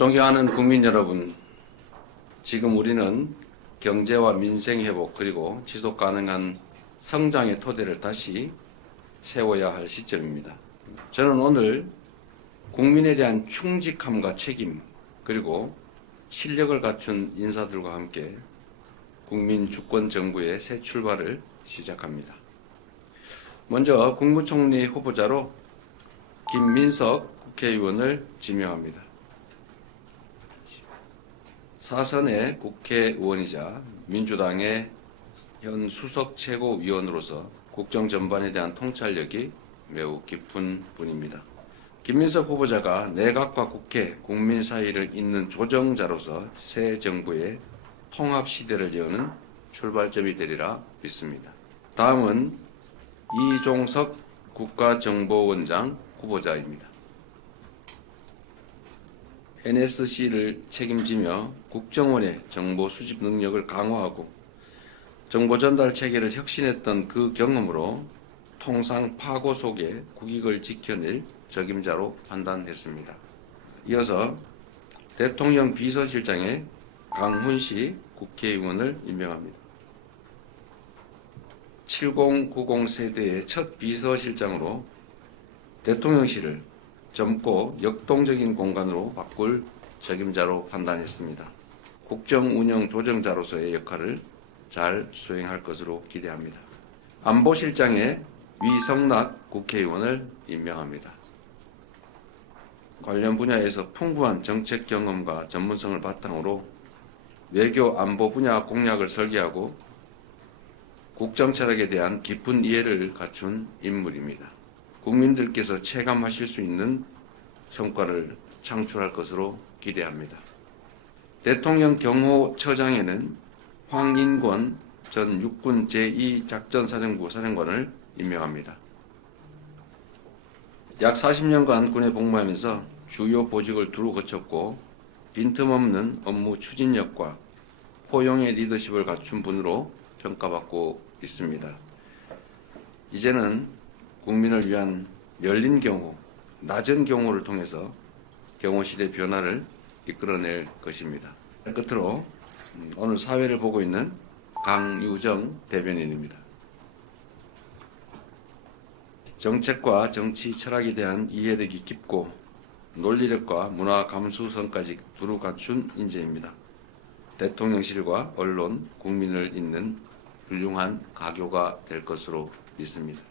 존경하는 국민 여러분, 지금 우리는 경제와 민생 회복 그리고 지속 가능한 성장의 토대를 다시 세워야 할 시점입니다. 저는 오늘 국민에 대한 충직함과 책임 그리고 실력을 갖춘 인사들과 함께 국민 주권 정부의 새 출발을 시작합니다. 먼저 국무총리 후보자로 김민석 국회의원을 지명합니다. 사선의 국회의원이자 민주당의 현 수석 최고위원으로서 국정 전반에 대한 통찰력이 매우 깊은 분입니다. 김민석 후보자가 내각과 국회, 국민 사이를 잇는 조정자로서 새 정부의 통합 시대를 여는 출발점이 되리라 믿습니다. 다음은 이종석 국가정보원장 후보자입니다. NSC를 책임지며 국정원의 정보 수집 능력을 강화하고 정보 전달 체계를 혁신했던 그 경험으로 통상 파고 속에 국익을 지켜낼 적임자로 판단했습니다. 이어서 대통령 비서실장에 강훈시 국회의원을 임명합니다. 7090 세대의 첫 비서실장으로 대통령실을 젊고 역동적인 공간으로 바꿀 책임자로 판단했습니다. 국정 운영 조정자로서의 역할을 잘 수행할 것으로 기대합니다. 안보실장에 위성락 국회의원을 임명합니다. 관련 분야에서 풍부한 정책 경험과 전문성을 바탕으로 외교 안보 분야 공약을 설계하고 국정 철학에 대한 깊은 이해를 갖춘 인물입니다. 국민들께서 체감하실 수 있는 성과를 창출할 것으로 기대합니다. 대통령 경호처장에는 황인권 전 육군 제2작전사령부 사령관을 임명합니다. 약 40년간 군에 복무하면서 주요 보직을 두루 거쳤고 빈틈없는 업무 추진력과 포용의 리더십을 갖춘 분으로 평가받고 있습니다. 이제는 국민을 위한 열린 경호, 낮은 경호를 통해서 경호실의 변화를 이끌어낼 것입니다. 끝으로 음, 오늘 사회를 보고 있는 강유정 대변인입니다. 정책과 정치 철학에 대한 이해력이 깊고 논리력과 문화 감수성까지 두루 갖춘 인재입니다. 대통령실과 언론, 국민을 잇는 훌륭한 가교가 될 것으로 믿습니다.